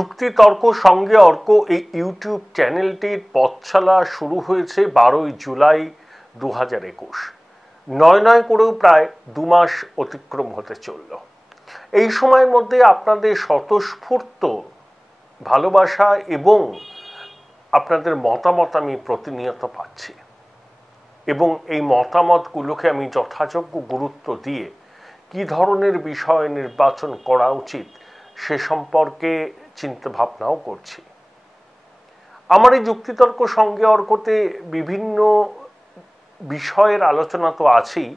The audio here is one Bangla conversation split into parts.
যুক্তি তর্ক সঙ্গে অর্ক এই ইউটিউব চ্যানেলটির পথচলা শুরু হয়েছে 12ই জুলাই 2021। নয় করেও প্রায় 2 মাস অতিক্রম হতে চলল। এই সময়ের মধ্যে আপনাদের স্বতঃস্ফূর্ত ভালোবাসা এবং আপনাদের মতামত আমি প্রতিনিয়ত পাচ্ছি এবং এই মতামতগুলোকে আমি যথাযোগ্য গুরুত্ব দিয়ে কি ধরনের বিষয় নির্বাচন করা উচিত সে সম্পর্কে চিন্তা ভাবনাও করছি। আমার এই যুক্তিতর্ক সঙ্গে অর্কতে বিভিন্ন বিষয়ের আলোচনা তো আছেই,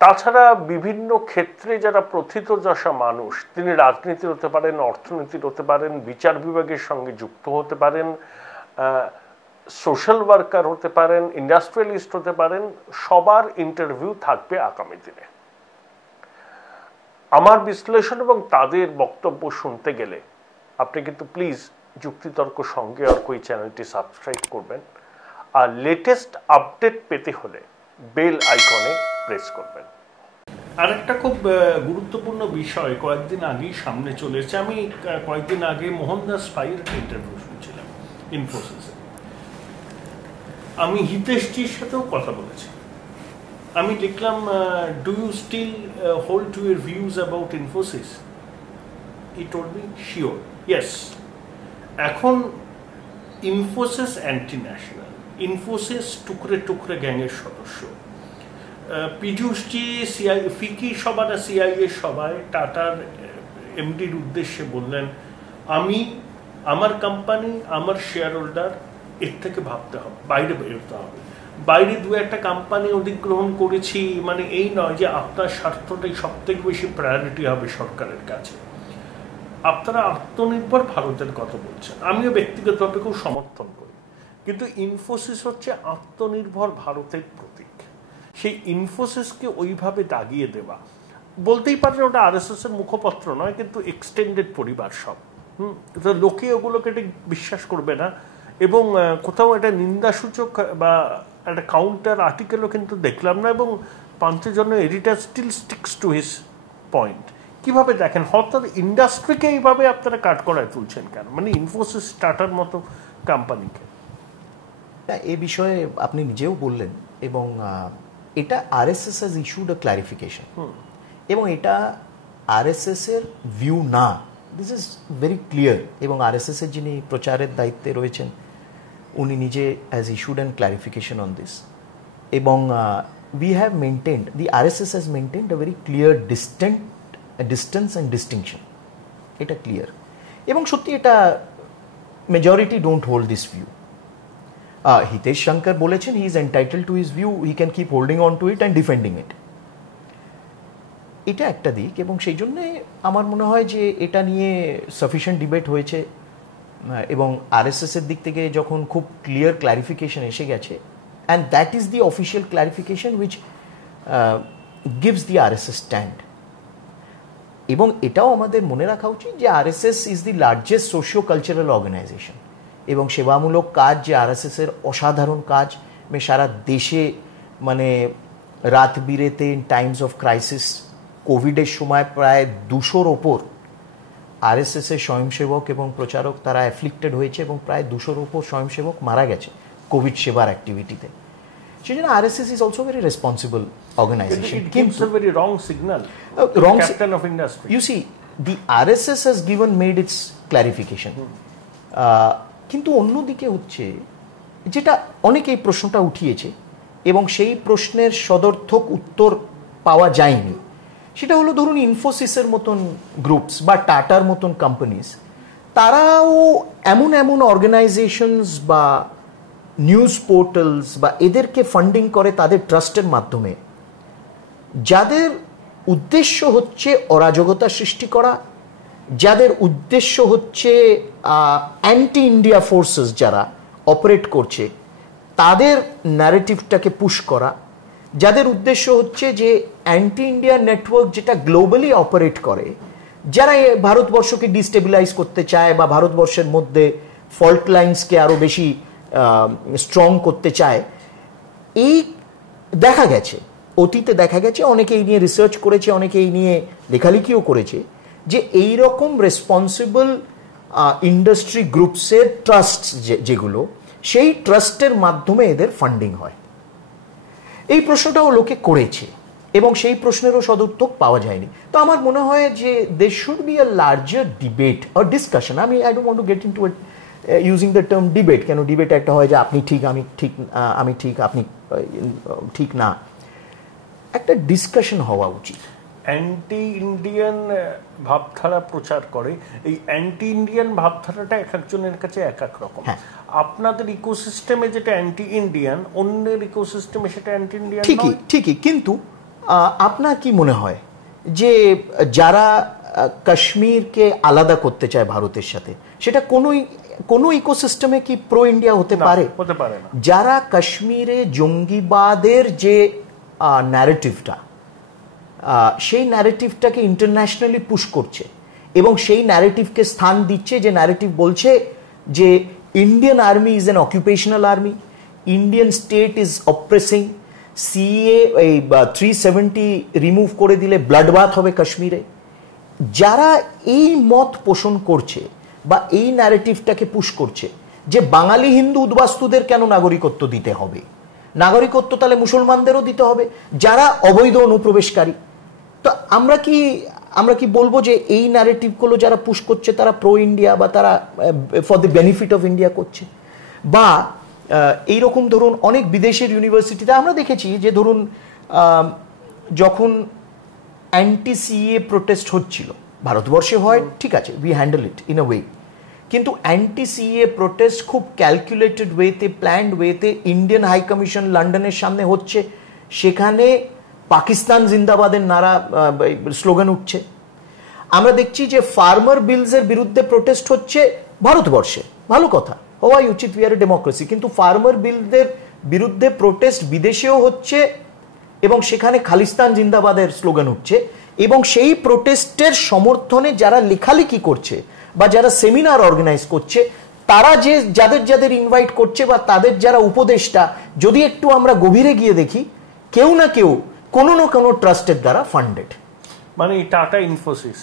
তাছাড়া বিভিন্ন ক্ষেত্রে যারা প্রথিতযশা মানুষ, তিনি রাজনীতির হতে পারেন, অর্থনীতির হতে পারেন, বিচার বিভাগের সঙ্গে যুক্ত হতে পারেন, সোশ্যাল ওয়ার্কার হতে পারেন, ইন্ডাস্ট্রিয়ালিস্ট হতে পারেন, সবার ইন্টারভিউ থাকবে আগামী দিনে। আমার বিশ্লেষণ এবং তাদের বক্তব্য শুনতে গেলে আপনি কিন্তু প্লিজ যুক্তিতর্ক সঙ্গে অর্ক এই চ্যানেলটি সাবস্ক্রাইব করবেন, আর লেটেস্ট আপডেট পেতে হলে বেল আইকনে প্রেস করবেন। আরেকটা খুব গুরুত্বপূর্ণ বিষয় কয়েকদিন আগেই সামনে চলেছে। আমি কয়েকদিন আগে মোহনদাস পাইয়ের ইন্টারভিউ শুনছিলাম ইনফোসিসে। আমি হিতেশজির সাথেও কথা বলেছি। আমি লিখলাম, do you still hold to your views about Infosys? He told me sure, yes. এখন ইনফোসিস অ্যান্টি ন্যাশনাল, ইনফোসিস টুকরে টুকরে গ্যাংয়ের সদস্য। পীযূষজি ফিকি সভাটা সিআইএ সভায় টাটার এমডির উদ্দেশ্যে বললেন, আমার কোম্পানি, আমার শেয়ার হোল্ডার, এর থেকে ভাবতে হবে, বাইরে বেরোতে হবে। বাইরে 2-1টা কোম্পানি অধিগ্রহণ করেছি মানে এই নয় যে আপনার স্বার্থটাই সব থেকে বেশি প্রায়োরিটি হবে সরকারের কাছে। আপনারা আত্মনির্ভর ভারতের কথা বলছেন, আমিও ব্যক্তিগতভাবে খুব সমর্থন করি, কিন্তু ইনফোসিস হচ্ছে আত্মনির্ভর ভারতের প্রতীক। সেই ইনফোসিসকে ওইভাবে দাগিয়ে দেওয়া, বলতেই পারেন ওটা আরএসএস এর মুখপত্র নয়, কিন্তু এক্সটেন্ডেড পরিবার সব। লোকে ওগুলোকে ঠিক বিশ্বাস করবে না, এবং কোথাও একটা নিন্দাসূচক বা একটা কাউন্টার আর্টিকেলও কিন্তু দেখলাম না, এবং পাঞ্চের জন্য editor still sticks to his point. কিভাবে দেখেন, হঠাৎ ইন্ডাস্ট্রিকে এইভাবে আপনারা কাট করায় তুলছেন কেন, মানে ইনফোসিস টাটার মতো কোম্পানিকে? এ বিষয়ে আপনি নিজেও বললেন, এবং এটা RSS has issued a clarification, এবং এটা আরএসএস এর ভিউ না, দিস ইজ ভেরি ক্লিয়ার। এবং আরএসএস এর যিনি প্রচারের দায়িত্বে রয়েছেন উনি নিজে has issued an clarification on this, এবং we have maintained, the RSS has maintained a very clear distance and distinction. এটা ক্লিয়ার, এবং সত্যি এটা majority don't hold this view. Hitesh Shankar বলেছেন he is entitled to his view, he can keep holding on to it and defending it. এটা একটা দিক, এবং সেই জন্যে আমার মনে হয় যে এটা নিয়ে সাফিসিয়েন্ট ডিবেট হয়েছে, এবং আরএসএস এর দিক থেকে যখন খুব ক্লিয়ার ক্লারিফিকেশন এসে গেছে, and that is the official clarification which gives the RSS stand. এবং এটাও আমাদের মনে রাখা উচিত যে RSS is the largest socio cultural organisation, এবং সেবামূলক কাজ যে আরএসএস এর অসাধারণ কাজ, সারা দেশে মানে রাত বিরেতে ইন টাইমস অফ ক্রাইসিস, কোভিডের সময় প্রায় 200-র ওপর আরএসএস এর স্বয়ংসেবক এবং প্রচারক তারা অ্যাফ্লিক্টেড হয়েছে, এবং প্রায় 200-র ওপর স্বয়ংসেবক মারা গেছে কোভিড সেবার অ্যাক্টিভিটিতে। সেই জন্য RSS is also very responsible organisation. কিন্তু very wrong signal, wrong captain of industry. You see, the RSS has given made its clarification, কিন্তু অন্যদিকে হচ্ছে যেটা অনেকেই প্রশ্নটা উঠিয়েছে এবং সেই প্রশ্নের সদর্থক উত্তর পাওয়া যায়নি, সেটা হলো ধরুন ইনফোসিসের মতন গ্রুপস বা টাটার মতন কোম্পানিজ, তারাও এমন অর্গানাইজেশনস বা নিউজ পোর্টালস বা এদেরকে ফান্ডিং করে তাদের ট্রাস্টের মাধ্যমে, যাদের উদ্দেশ্য হচ্ছে অরাজকতা সৃষ্টি করা, যাদের উদ্দেশ্য হচ্ছে অ্যান্টি ইন্ডিয়া ফোর্সেস যারা অপারেট করছে তাদের ন্যারেটিভটাকে পুশ করা, যাদের উদ্দেশ্য হচ্ছে যে অ্যান্টি ইন্ডিয়া নেটওয়ার্ক যেটা গ্লোবালি অপারেট করে, যারা ভারতবর্ষকে ডিস্টেবিলাইজ করতে চায় বা ভারতবর্ষের মধ্যে ফল্ট লাইন্সকে আরও বেশি স্ট্রং করতে চায়। এই দেখা গেছে, অতীতে দেখা গেছে, অনেকে এই নিয়ে রিসার্চ করেছে, অনেকে এই নিয়ে লেখালেখিও করেছে, যে এই রকম রেসপন্সিবল ইন্ডাস্ট্রি গ্রুপসের ট্রাস্ট যেগুলো, সেই ট্রাস্টের মাধ্যমে এদের ফান্ডিং হয়। এই প্রশ্নটাও লোকে করেছে এবং সেই প্রশ্নেরও সদুত্তর পাওয়া যায়নি। তো আমার মনে হয় যে there should be a larger debate or discussion. I mean, I don't want to get into it using the term debate. কেন ডিবেট একটা হয় যে আপনি ঠিক আমি ঠিক আপনি ঠিক না, একটা ডিসকাশন হওয়া উচিত। অ্যান্টি ইন্ডিয়ান ভাবধারা প্রচার করে, এই অ্যান্টি ইন্ডিয়ান ভাবধারাটা এক একজনের কাছে এক এক রকম। আপনাদের ইকোসিস্টেমে যেটা অ্যান্টি ইন্ডিয়ান, অন্যের ইকোসিস্টেমে সেটা অ্যান্টি ইন্ডিয়ান ঠিকই। কিন্তু আপনার কি মনে হয় যে যারা কাশ্মীরকে আলাদা করতে চায় ভারতের সাথে, সেটা কোনো ইকোসিস্টেমে কি প্রো ইন্ডিয়া হতে পারে? হতে পারে না। যারা কাশ্মীরে জঙ্গিবাদের যে ন্যারেটিভটা, সেই ন্যারেটিভটাকে ইন্টারন্যাশনালি পুশ করছে এবং সেই ন্যারেটিভকে স্থান দিচ্ছে, যে ন্যারেটিভ বলছে যে Indian army is an occupational army, Indian state is oppressing, CA এই 370 রিমুভ করে দিলে ব্লাড বাথ হবে কাশ্মীরে। যারা এই মত পোষণ করছে বা এই ন্যারেটিভটাকে পুশ করছে যে বাঙালি হিন্দু উদ্বাস্তুদের কেন নাগরিকত্ব দিতে হবে, নাগরিকত্ব তাহলে মুসলমানদেরও দিতে হবে যারা অবৈধ অনুপ্রবেশকারী। তো আমরা কি বলবো যে এই ন্যারেটিভগুলো যারা পুশ করছে তারা প্রো ইন্ডিয়া বা তারা for the benefit of India করছে? বা এইরকম ধরুন অনেক বিদেশের ইউনিভার্সিটিতে আমরা দেখেছি যে ধরুন যখন অ্যান্টি সিএ প্রোটেস্ট হচ্ছিল, ভারতবর্ষে হয় ঠিক আছে, we handle it in a way, কিন্তু অ্যান্টি সিএ প্রোটেস্ট খুব ক্যালকুলেটেড ওয়েতে, প্ল্যান্ড ওয়েতে ইন্ডিয়ান হাই কমিশন লন্ডনের সামনে হচ্ছে, সেখানে পাকিস্তান জিন্দাবাদের নারা স্লোগান উঠছে। আমরা দেখছি যে ফার্মার বিলসের বিরুদ্ধে প্রোটেস্ট হচ্ছে ভারতবর্ষে, ভালো কথা, হওয়াই উচিত, উই আর এ ডেমোক্রেসি, কিন্তু ফার্মার বিলদের বিরুদ্ধে প্রোটেস্ট বিদেশেও হচ্ছে এবং সেখানে খালিস্তান জিন্দাবাদের স্লোগান উঠছে, এবং সেই প্রোটেস্টের সমর্থনে যারা লেখালেখি করছে বা যারা সেমিনার অর্গানাইজ করছে, তারা যে যাদের ইনভাইট করছে বা তাদের যারা উপদেষ্টা, যদি একটু আমরা গভীরে গিয়ে দেখি, কেউ না কেউ কোনো না কোনো ট্রাস্টের দ্বারা ফান্ডেড। মানে Tata Infosys,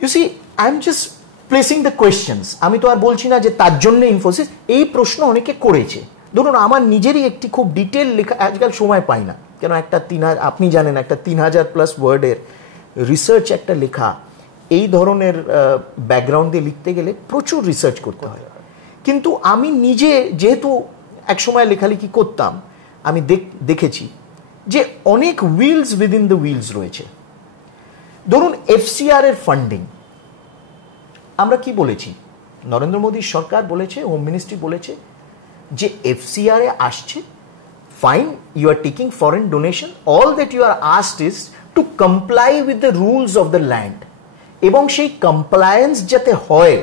you see, I am just placing the questions. আমি তো আর বলছি না যে তার জন্য ইনফোসিস, এই প্রশ্ন অনেকে করেছে। ধরুন আমার নিজেরই একটি খুব ডিটেল লেখা, আজকাল সময় পাই না, কেন একটা আপনি জানেন একটা 3000+ ওয়ার্ডের রিসার্চ একটা লেখা, এই ধরনের ব্যাকগ্রাউন্ড দিয়ে লিখতে গেলে প্রচুর রিসার্চ করতে হয়। কিন্তু আমি নিজে যেহেতু একসময় লেখালেখি করতাম, আমি দেখেছি যে অনেক উইলস উইদিন দ্য উইলস রয়েছে। ধরুন এফসিআর এর ফান্ডিং, আমরা কি বলেছি, নরেন্দ্র মোদীর সরকার বলেছে, হোম মিনিস্ট্রি বলেছে যে এফসিআর এ আসছে, fine, you are taking foreign donation, all that you are asked is to comply with the rules of the land, এবং সেই কমপ্লায়েন্স যাতে হয়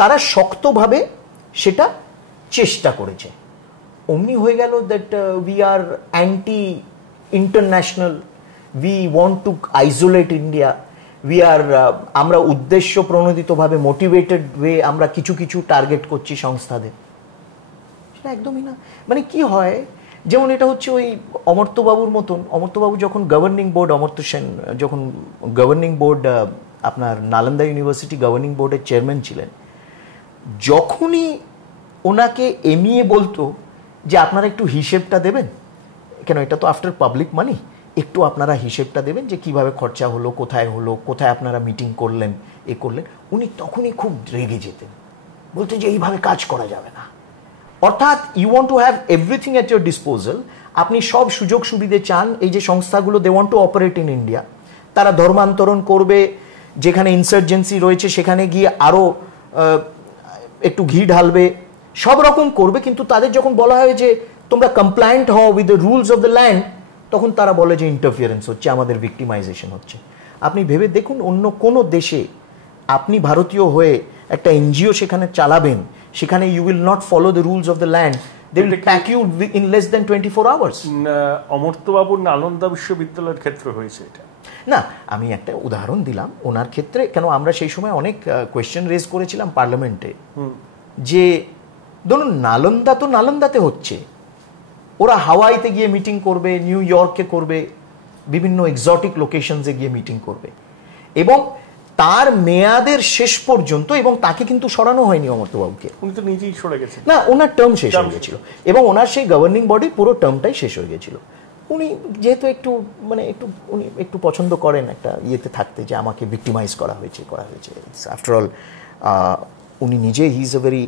তারা শক্তভাবে সেটা চেষ্টা করেছে। অমনি হয়ে গেল that we are anti international, we want to isolate India, we are আমরা উদ্দেশ্য প্রণোদিতভাবে মোটিভেটেড ওয়ে আমরা কিছু টার্গেট করছি সংস্থাদের। সেটা একদমই না। মানে কি হয়, যেমন এটা হচ্ছে ওই অমর্ত্যবাবুর মতন, অমর্ত্যবাবু যখন গভর্নিং বোর্ড, অমর্ত্য সেন যখন গভর্নিং বোর্ড, আপনার নালন্দা ইউনিভার্সিটি গভর্নিং বোর্ডের চেয়ারম্যান ছিলেন, যখনই ওনাকে এমইএ বলতো যে আপনারা একটু হিসেবটা দেবেন, কেন এটা তো আফটার পাবলিক মানি, একটু আপনারা হিসেবটা দেবেন যে কিভাবে খরচা হলো, কোথায় আপনারা মিটিং করলেন, করলেন, উনি তখনই খুব রেগে যেতেন, বলতেন যে এইভাবে কাজ করা যাবে না। অর্থাৎ you want to have everything at your disposal, আপনি সব সুযোগ সুবিধে চান। এই যে সংস্থাগুলো, they want to operate in India, তারা ধর্মান্তরণ করবে, যেখানে ইনসার্জেন্সি রয়েছে সেখানে গিয়ে আরও একটু ঘি ঢালবে, সব রকম করবে, কিন্তু তাদের যখন বলা হয় যে তোমরা কমপ্লায়েন্ট হও with the rules of the land, তখন তারা বলে যে ইন্টারফিয়ারেন্স হচ্ছে, আমাদের ভিক্টিমাইজেশন হচ্ছে। আপনি ভেবে দেখুন অন্য কোনো দেশে আপনি ভারতীয় হয়ে একটা এনজিও সেখানে চালাবেন, সেখানে you will not follow the rules of the land, they will pack you in less than 24 hours. অমর্ত্যবাবুর নালন্দা বিশ্ববিদ্যালয়ের ক্ষেত্রে হয়েছে এটা না, আমি একটা উদাহরণ দিলাম ওনার ক্ষেত্রে। কেন আমরা সেই সময় অনেক কোয়েশ্চেন রেজ করেছিলাম পার্লামেন্টে, যে ধরুন নালন্দা তো নালন্দাতে হচ্ছে, ওরা হাওয়াইতে গিয়ে মিটিং করবে, নিউ ইয়র্কে করবে, বিভিন্ন এক্সোটিক লোকেশনসে গিয়ে মিটিং করবে, এবং তার মেয়াদের শেষ পর্যন্ত, এবং তাকে কিন্তু সরানো হয়নি অমর্ত্যবাবুকে, উনি তো নিজেই সরে গেছেন না, ওনার টার্ম শেষ হয়ে গেছিল এবং ওনার সেই গভর্নিং বডির পুরো টার্মটাই শেষ হয়ে গেছিল। উনি যেহেতু উনি একটু পছন্দ করেন একটা ইয়েতে থাকতে, যে আমাকে ভিক্টিমাইজ করা হয়েছে। আফটার অল উনি নিজে he is a very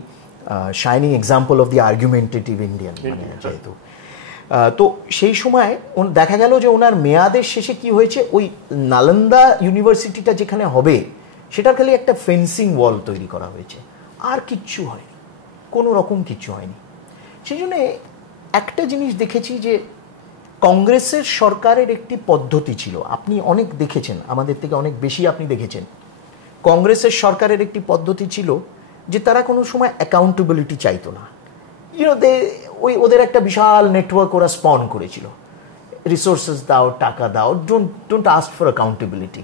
shining example of the argumentative Indian, মানে যেহেতু তো সেই সময় দেখা গেল যে ওনার মেয়াদের শেষে কি হয়েছে, ওই নালন্দা ইউনিভার্সিটিটা যেখানে হবে সেটার খালি একটা ফেন্সিং ওয়াল তৈরি করা হয়েছে, আর কিচ্ছু হয়নি, কোনো রকম কিচ্ছু হয়নি। সেই জন্যে একটা জিনিস দেখেছি যে কংগ্রেসের সরকারের একটি পদ্ধতি ছিল, আপনি অনেক দেখেছেন, আমাদের থেকে অনেক বেশি আপনি দেখেছেন, কংগ্রেসের সরকারের একটি পদ্ধতি ছিল যে তারা কোনো সময় অ্যাকাউন্টেবিলিটি চাইতো না। ওদের একটা বিশাল নেটওয়ার্ক ওরা স্পন করেছিল, রিসোর্সেস দাও, টাকা দাও, ডোন্ট আস্ক ফর অ্যাকাউন্টেবিলিটি।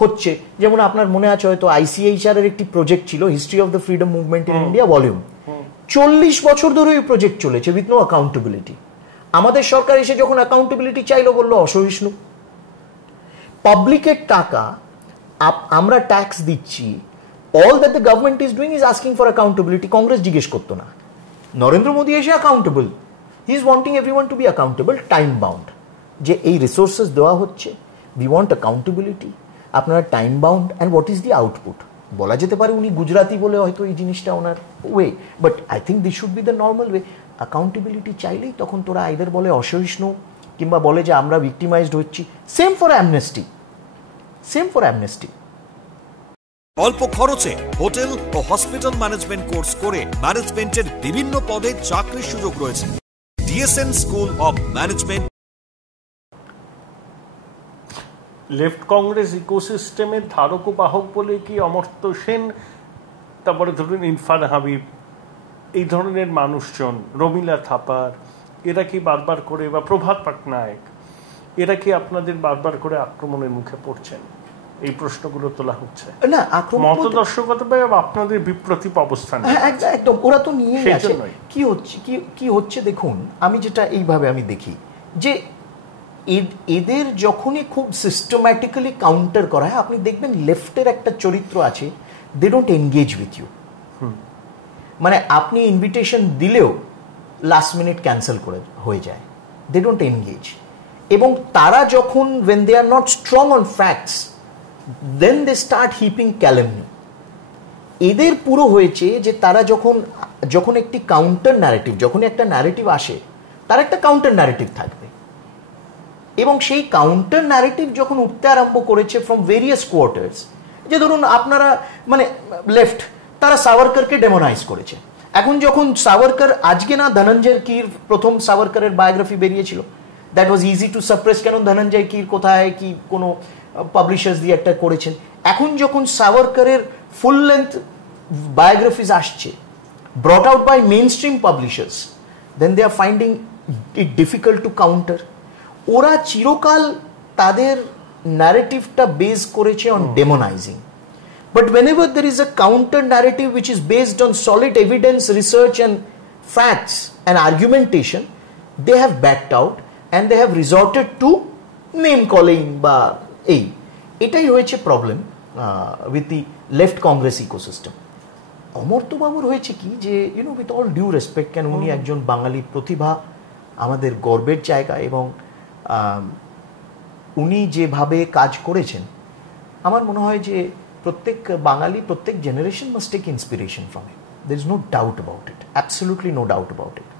হচ্ছে যেমন আপনার মনে আছে হয়তো ICHR এর একটি প্রজেক্ট ছিল, history of the freedom movement in India volume, 40 বছর ধরে ওই প্রজেক্ট চলেছে উইথ নো অ্যাকাউন্টেবিলিটি। আমাদের সরকার এসে যখন অ্যাকাউন্টেবিলিটি চাইলো বললো অসহিষ্ণু। পাবলিকের টাকা আমরা ট্যাক্স দিচ্ছি, all that the government is doing is asking for accountability. Congress জিজ্ঞেস করতো না, নরেন্দ্র মোদী এসে accountable, he is wanting everyone to be accountable, time bound, যে এই রিসোর্সেস দেওয়া হচ্ছে, উই ওয়ান্ট অ্যাকাউন্টেবিলিটি, আপনারা time bound, and what is the output. বলা যেতে পারে উনি গুজরাতি বলে হয়তো এই জিনিসটা ওনার way, but I think this should be the normal way. Accountability চাইলেই তখন তোরা আইদার বলে অসহিষ্ণু কিংবা বলে যে আমরা ভিক্টিমাইজড হচ্ছি। Same for amnesty. অল্প খরচে হোটেল ও হসপিটাল ম্যানেজমেন্ট কোর্স করে ম্যানেজমেন্টের বিভিন্ন পদে চাকরির সুযোগ রয়েছে। DSN school of management. Left Congress ইকোসিস্টেমের ধারক ও বাহক বলে কি অমর্ত্য সেন, তারপরে ধরুন ইরফান হাবিব, এই ধরনের মানুষজন, রমিলা থাপার, এরা কি বারবার করে, বা প্রভাত পাটনায়ক, এরা কি আপনাদের বারবার করে আক্রমণের মুখে পড়ছেন? এই প্রশ্নগুলো তোলা হচ্ছে না, মতদর্শকতা আপনাদের বিপ্রতীপ অবস্থান একদম, ওরা তো নিয়ে আসে। কি হচ্ছে দেখুন, আমি যেটা এইভাবে আমি দেখি যে এদের যখনই খুব সিস্টেম্যাটিক্যালি কাউন্টার করা হয়, আপনি দেখবেন লেফটের একটা চরিত্র আছে, they don't engage with you. মানে আপনি ইনভিটেশন দিলেও লাস্ট মিনিট ক্যান্সেল করে হয়ে যায়, দে ডোন্ট এনগেজ। এবং তারা যখন when they are not strong on facts, then they start heaping calumny. এদের পুরো হয়েছে যে তারা যখন একটি কাউন্টার ন্যারেটিভ, যখন একটা ন্যারেটিভ আসে, তার একটা কাউন্টার ন্যারেটিভ থাকবে, এবং সেই কাউন্টার ন্যারেটিভ যখন উঠতে আরম্ভ করেছে ফ্রম ভেরিয়াস কোয়ার্টার্স, যে ধরুন আপনারা মানে লেফট, তারা সাভারকরকে ডেমোনাইজ করেছে। এখন যখন সাভারকর, আজকে না ধনঞ্জয় কীর প্রথম সাভারকরের বায়োগ্রাফি বেরিয়েছিল, that was easy to suppress, কেন ধনঞ্জয় কীর কোথায় কি কোনো পাবলিশার্স দিয়ে একটা করেছেন। এখন যখন সাভারকরের ফুল লেন্থ বায়োগ্রাফিজ আসছে, brought out by mainstream publishers, then they are finding it difficult to counter. ওরা চিরকাল তাদের ন্যারেটিভটা বেস করেছে on demonising, but whenever there is a counter narrative which is based on solid evidence, research and facts and argumentation, they have backed out and they have resorted to name calling বা এটাই হয়েছে problem with the left Congress ecosystem. Amartya বাবুর হয়েছে কি যে with all due respect, কেন উনি একজন বাঙালি প্রতিভা, আমাদের গর্বের জায়গা, এবং উনি যেভাবে কাজ করেছেন, আমার মনে হয় যে প্রত্যেক বাঙালি, প্রত্যেক generation must take inspiration from him, there is no doubt about it, absolutely no doubt about it.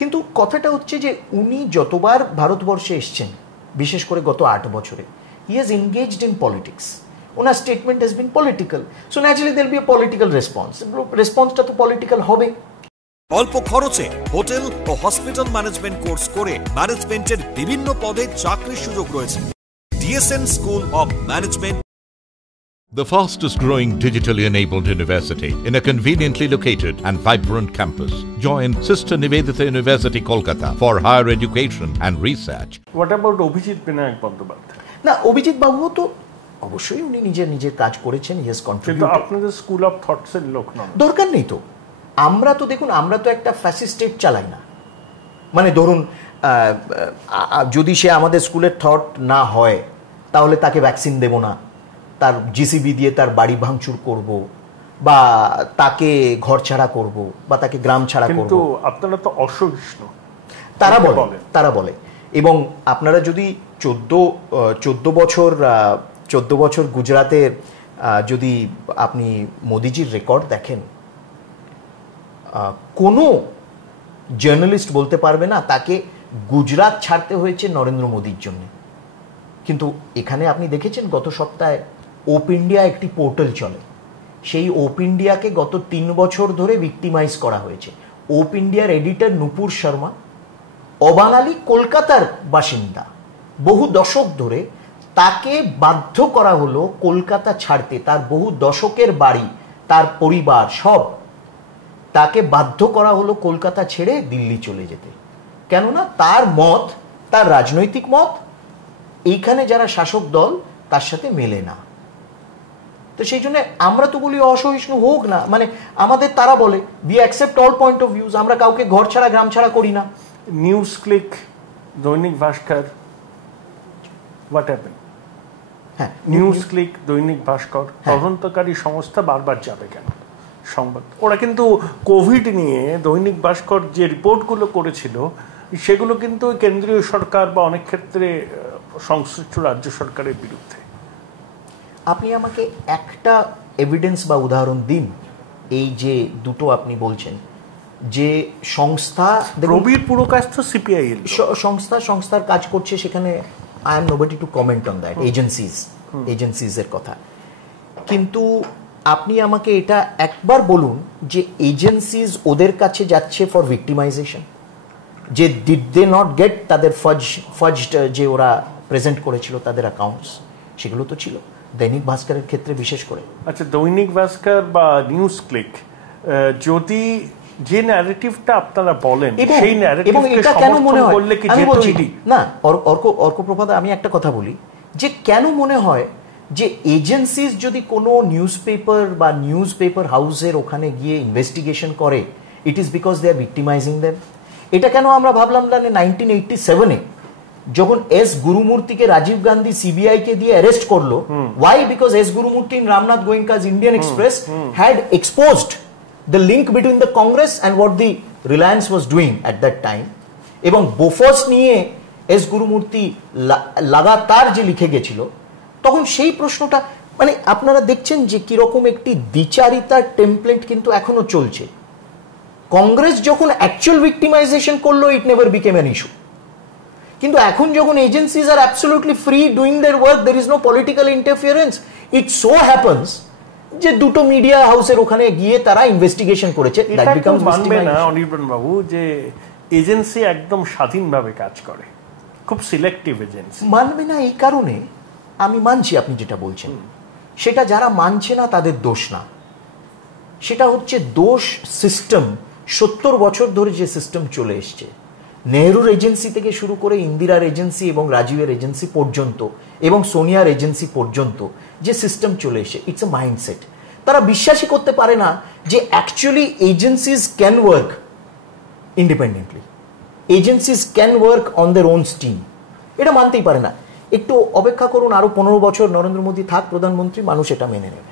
কিন্তু কথাটা হচ্ছে যে উনি যতবার ভারতবর্ষে এসছেন, বিশেষ করে গত 8 বছরে, he has engaged in politics, ওনার statement has been political, so naturally there be a political response, রেসপন্সটা তো পলিটিক্যাল হবে। অল্প খরচে হোটেল ও হসপিটাল ম্যানেজমেন্ট কোর্স করে ম্যানেজমেন্টের বিভিন্ন পদে চাকরির সুযোগ রয়েছে। DSN school of management. The fastest growing digitally enabled university in a conveniently located and vibrant campus. Join Sister Nivedita University, Kolkata for higher education and research. What about Abhijit Vinayak Bandyopadhyay? না, অভিজিৎ বাবুও তো অবশ্যই উনি নিজের কাজ করেছেন, হি হ্যাজ কন্ট্রিবিউটেড। কিন্তু আপনাদের স্কুল অফ থটস এর লোক নন, দরকার নেই তো। আমরা তো দেখুন, আমরা তো একটা ফ্যাসিস্ট স্টেট চালাই না। মানে ধরুন, যদি সে আমাদের স্কুলের থট না হয়, তাহলে তাকে ভ্যাকসিন দেব না, তার জিসিবি দিয়ে তার বাড়ি ভাঙচুর করব, বা তাকে ঘর ছাড়া করব, বা তাকে গ্রাম ছাড়া করব। কিন্তু আপনারা তো অসহিষ্ণু, তারা বলে। এবং আপনারা যদি 14 বছর গুজরাতের যদি আপনি মোদিজির রেকর্ড দেখেন, কোনো জার্নালিস্ট বলতে পারবে না তাকে গুজরাট ছাড়তে হয়েছে নরেন্দ্র মোদির জন্য। কিন্তু এখানে আপনি দেখেছেন গত সপ্তাহে ওপ ইন্ডিয়া একটি পোর্টাল চলে, সেই ওপ ইন্ডিয়াকে গত 3 বছর ধরে ভিক্টিমাইজ করা হয়েছে। ওপ ইন্ডিয়ার এডিটর নূপুর শর্মা, অবাঙালি, কলকাতার বাসিন্দা, বহু দশক ধরে তাকে বাধ্য করা হলো কলকাতা ছাড়তে। তার বহু দশকের বাড়ি, তার পরিবার সব, তাকে বাধ্য করা হলো কলকাতা ছেড়ে দিল্লি চলে যেতে। কেননা তার মত, তার রাজনৈতিক মত এইখানে যারা শাসক দল তার সাথে মেলে না। তো সেই জন্য আমরা তো বলি অসহিষ্ণু হোক না, মানে আমাদের তারা বলে we accept all point of views, আমরা কাউকে ঘর ছাড়া গ্রাম ছাড়া করি না। News click, Dainik Bhaskar, what happen? হ্যাঁ, নিউজ ক্লিক, দৈনিক ভাস্কর, তদন্তকারী সংস্থা বারবার যাবে কেন সংবাদ? ওরা কিন্তু কোভিড নিয়ে দৈনিক ভাস্কর যে রিপোর্টগুলো করেছিল সেগুলো কিন্তু কেন্দ্রীয় সরকার বা অনেক ক্ষেত্রে সংশ্লিষ্ট রাজ্য সরকারের বিরুদ্ধে। আপনি আমাকে একটা এভিডেন্স বা উদাহরণ দিন, এই যে দুটো আপনি বলছেন যে সংস্থা, রবির পুরো কাজ তো সিপিআই এর সংস্থার কাজ করছে, সেখানে I am nobody two comment on that, agencies এর কথা। কিন্তু আপনি আমাকে এটা একবার বলুন যে এজেন্সিজ ওদের কাছে যাচ্ছে ফর ভিক্টিমাইজেশন, যে ডিড দে নট গেট তাদের ফজড যে ওরা প্রেজেন্ট করেছিল তাদের অ্যাকাউন্টস, সেগুলো তো ছিল দৈনিক ভাস্করের ক্ষেত্রে বিশেষ করে। আচ্ছা, দৈনিক ভাস্কর বা নিউজ ক্লিক যদি যে ন্যারেটিভটা আপনারা বলেন সেই ন্যারেটিভকে সমর্থন করলে কি যেতে না? অর্কপ্রভাত, আমি একটা কথা বলি যে কেন মনে হয় যে এজেন্সিজ যদি কোনো নিউজ পেপার হাউসের ওখানে গিয়ে ইনভেস্টিগেশন করে, it is because they are victimising them. এটা কেন আমরা ভাবলাম না 1987-এ যখন এস গুরুমূর্তিকে রাজীব গান্ধী সিবিআই কে দিয়ে অ্যারেস্ট করলো, why? Because S Gurumurthy in Ramnath Goenka's Indian Express had exposed the link between the Congress and what the Reliance was doing at that time, এবং বোফোর্স নিয়ে এস গুরুমূর্তি লাগাতার যে লিখে গেছিল, তখন সেই প্রশ্নটা, মানে আপনারা দেখছেন যে কিরকম একটি দ্বিচারিতার টেমপ্লেট কিন্তু এখনো চলছে। কংগ্রেস যখন অ্যাকচুয়াল ভিক্টিমাইজেশন করলো, it never became an issue. কিন্তু এখন যখন agencies are absolutely free doing their work, there is no political interference. It so happens যে দুটো মিডিয়া হাউসের ওখানে গিয়ে তারা ইনভেস্টিগেশন করেছে। মানবে না অনির্বাণ বাবু যে এজেন্সি একদম স্বাধীনভাবে কাজ করে, খুব সিলেক্টিভ এজেন্সি। মানবে না এই কারণে আমি মানছি আপনি যেটা বলছেন, সেটা যারা মানছে না তাদের দোষ না, সেটা হচ্ছে দোষ সিস্টেম। 70 বছর ধরে যে সিস্টেম চলে এসছে, নেহরুর এজেন্সি থেকে শুরু করে ইন্দিরার এজেন্সি এবং রাজীবের এজেন্সি পর্যন্ত এবং সোনিয়ার এজেন্সি পর্যন্ত যে সিস্টেম চলে এসে, ইটস এ মাইন্ডসেট। তারা বিশ্বাসই করতে পারে না যে actually agencies can work independently, agencies can work on there on steam. এটা মানতেই পারে না। একটু অপেক্ষা করুন, আরো 15 বছর নরেন্দ্র মোদী থাক প্রধানমন্ত্রী, মানুষ এটা মেনে নেবে।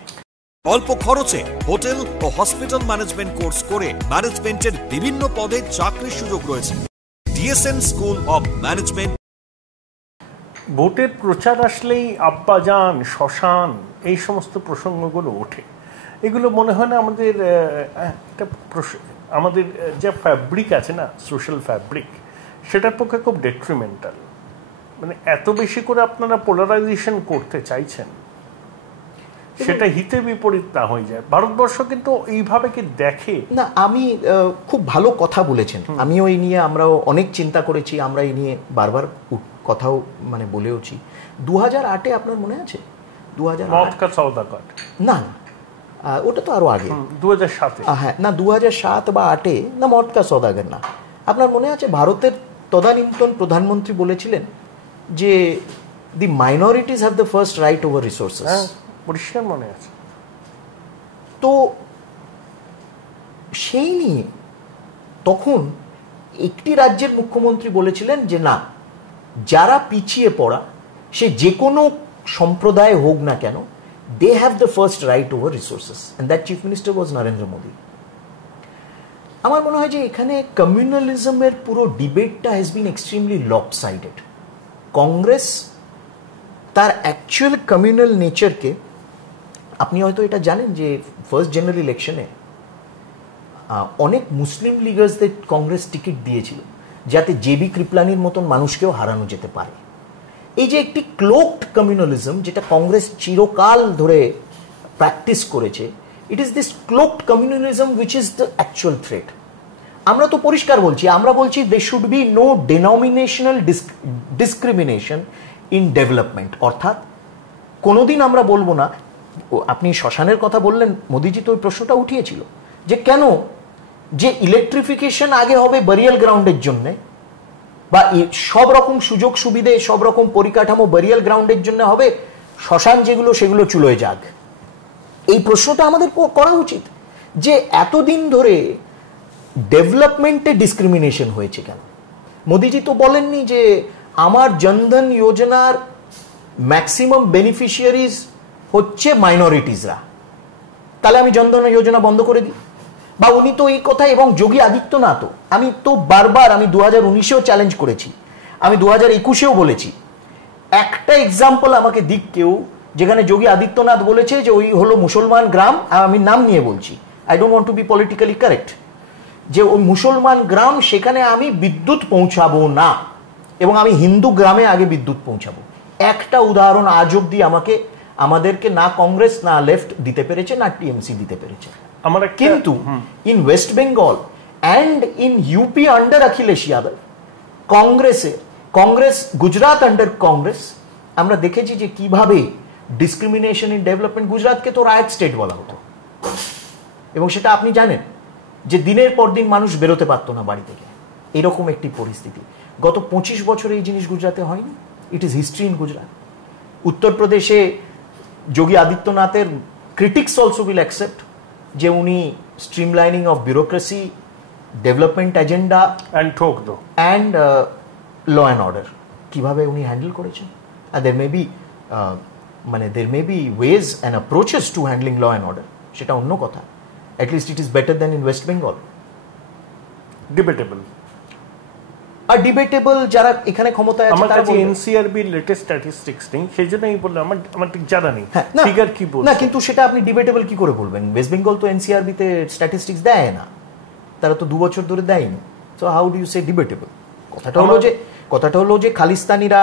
অল্প খরচে হোটেল ও হসপিটাল ম্যানেজমেন্ট কোর্স করে ম্যানেজমেন্টের বিভিন্ন পদে চাকরির সুযোগ রয়েছে। DSN school of management. ভোটের প্রচার আসলেই আব্বাজান, শ্মশান, এই সমস্ত প্রসঙ্গগুলো ওঠে। এগুলো মনে হয় না আমাদের আমাদের যে ফ্যাব্রিক আছে না, সোশ্যাল ফ্যাব্রিক, সেটার পক্ষে খুব ডেট্রিমেন্টাল। মানে এত বেশি করে আপনারা পোলারাইজেশন করতে চাইছেন, সেটা হিতে বিপরীত না হয়ে যায়। ভারতবর্ষ কিন্তু এইভাবে কি দেখে না। আমি খুব ভালো কথা বলেছেন, আমিও এই নিয়ে আমরাও অনেক চিন্তা করেছি, আমরা এই নিয়ে বারবার কথাও মানে বলেওছি। 2008-এ আপনার মনে আছে? 2008 না, ওটা তো আরো আগে, 2007-এ। হ্যাঁ, না 2007 বা 2008-এ, না মটকা সওদাগর না। আপনার মনে আছে ভারতের তদানীন্তন প্রধানমন্ত্রী বলেছিলেন যে the minorities have the first right over resources. পরিষ্কার মনে আছে। তো সেই নিয়ে তখন একটি রাজ্যের মুখ্যমন্ত্রী বলেছিলেন যে না, যারা পিছিয়ে পড়া, সে যে কোনো সম্প্রদায় হোক না কেন, they have the first right over resources, and that chief minister was Narendra Modi. আমার মনে হয় যে এখানে কমিউনালিজমের পুরো ডিবেটটা হ্যাজ বিন এক্সট্রিমলি লপসাইডেড। কংগ্রেস তার অ্যাকচুয়াল কমিউনাল নেচারকে, আপনি হয়তো এটা জানেন যে ফার্স্ট জেনারেল ইলেকশনে অনেক মুসলিম লিগার্সদের কংগ্রেস টিকিট দিয়েছিল যাতে জেবি কৃপলানির মতন মানুষকেও হারানো যেতে পারে। এই যে একটি ক্লোকড কমিউনালিজম যেটা কংগ্রেস চিরকাল ধরে প্র্যাকটিস করেছে, it is this cloaked communalism which is the actual threat. আমরা তো পরিষ্কার বলছি, আমরা বলছি they should be no denominational discrimination in development. অর্থাৎ কোনোদিন আমরা বলবো না, আপনি শ্মশানের কথা বললেন, মোদিজি তো ওই প্রশ্নটা উঠিয়েছিল যে কেন যে ইলেকট্রিফিকেশন আগে হবে বারিয়াল গ্রাউন্ডের জন্য, বা সব রকম সুযোগ সুবিধে সব রকম পরিকাঠামো বারিয়াল গ্রাউন্ডের জন্য হবে, শ্মশান যেগুলো সেগুলো চুলোয় যাক। এই প্রশ্নটা আমাদের করা উচিত যে এতদিন ধরে ডেভেলপমেন্টে ডিসক্রিমিনেশন হয়েছে কেন। মোদিজি তো বলেননি যে আমার জনধন যোজনার ম্যাক্সিমাম বেনিফিশিয়ারিজ হচ্ছে মাইনরিটিজরা, তাহলে আমি জনধন যোজনা বন্ধ করে দিই। বা উনি তো এই কথা, এবং যোগী আদিত্যনাথও, আমি তো বারবার, আমি 2019-এও চ্যালেঞ্জ করেছি, আমি 2021-এও বলেছি, একটা এক্সাম্পল আমাকে দিক কেউ যেখানে যোগী আদিত্যনাথ বলেছে যে ওই হলো মুসলমান গ্রাম, আমি নাম নিয়ে বলছি, I don't want to be politically correct, যে ওই মুসলমান গ্রাম সেখানে আমি বিদ্যুৎ পৌঁছাবো না এবং আমি হিন্দু গ্রামে আগে বিদ্যুৎ পৌঁছাবো। একটা উদাহরণ আজ অব্দি আমাদেরকে না কংগ্রেস না লেফট দিতে পেরেছে, না টিএমসি দিতে পেরেছে। কিন্তু in West Bengal and in UP under Akhilesh Yadav, Congress Gujarat under Congress, আমরা দেখেছি যে কিভাবে ডিসক্রিমিনেশন ইন ডেভেলপমেন্ট, গুজরাটকে তো রায়ট স্টেট বলা হতো, এবং সেটা আপনি জানেন যে দিনের পর দিন মানুষ বেরোতে পারতো না বাড়ি থেকে, এরকম একটি পরিস্থিতি। গত 25 বছরে এই জিনিস গুজরাটে হয়নি, it is history in Gujarat. উত্তরপ্রদেশে যোগী আদিত্যনাথের ক্রিটিক্স অলসো উইল অ্যাকসেপ্ট যে উনি streamlining of bureaucracy, development agenda and law and order কিভাবে উনি হ্যান্ডেল করেছেন। আর there may be ways and approaches to handling law and order, সেটা অন্য কথা। At least it is better than in West Bengal. Debatable. আর ডিবেটেবল যারা এখানে ক্ষমতায় আছে, আমার কাছে এনসিআরবি লেটেস্ট স্ট্যাটিস্টিক্স নেই, সেজন্যই বললাম আমার ঠিক জানা নেই ফিগার কি বলছে না, কিন্তু সেটা আপনি ডিবেটেবল কি করে বলবেন? ওয়েস্ট বেঙ্গল তো এনসিআরবি তে স্ট্যাটিস্টিক্স দেয় না, তারা তো 2 বছর ধরে দেয়নি। So how do you say debatable? কথাটা হলো যে খালিস্তানিরা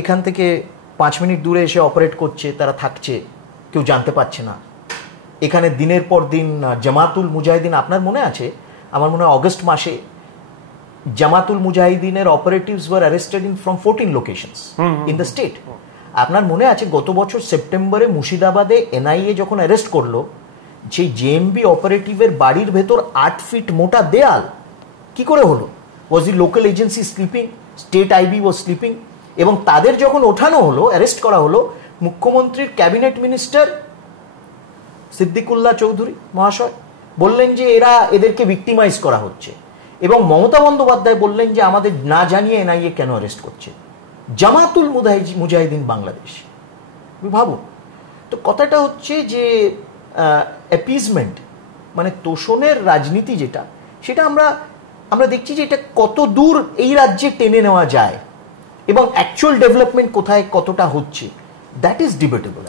এখান থেকে 5 মিনিট দূরে এসে অপারেট করছে, তারা থাকছে, কেউ জানতে পারছে না। এখানে দিনের পর দিন জামাতুল মুজাহিদিন, আপনার মনে আছে, আমার মনে হয় অগস্ট মাসে জামাতুল মুজাহিদিনের operatives were arrested in from 14 locations in the state. আপনার মনে আছে গত বছর সেপ্টেম্বরে মুর্শিদাবাদে এনআইএ যখন অ্যারেস্ট করলো, সেই জেএমবি অপারেটিভের বাড়ির ভেতর 8 ফিট মোটা দেয়াল, কি করে হলো? Was the local agency sleeping? State IB was sleeping? এবং তাদের যখন ওঠানো হলো, অ্যারেস্ট করা হলো, মুখ্যমন্ত্রীর ক্যাবিনেট মিনিস্টার সিদ্দিকুল্লাহ চৌধুরী মহাশয় বললেন যে এদেরকে ভিক্টিমাইজ করা হচ্ছে, এবং মমতা বন্দ্যোপাধ্যায় বললেন যে আমাদের না জানিয়ে এনআইএ কেন অ্যারেস্ট করছে? জামাতুল মুজাহিদিন বাংলাদেশ, ভাবুন তো। কথাটা হচ্ছে যে অ্যাপিজমেন্ট, মানে তোষণের রাজনীতি যেটা, সেটা আমরা দেখছি যে এটা কত দূর এই রাজ্যে টেনে নেওয়া যায়, এবং অ্যাকচুয়াল ডেভেলপমেন্ট কোথায় কতটা হচ্ছে, দ্যাট ইজ ডিবেটেবল।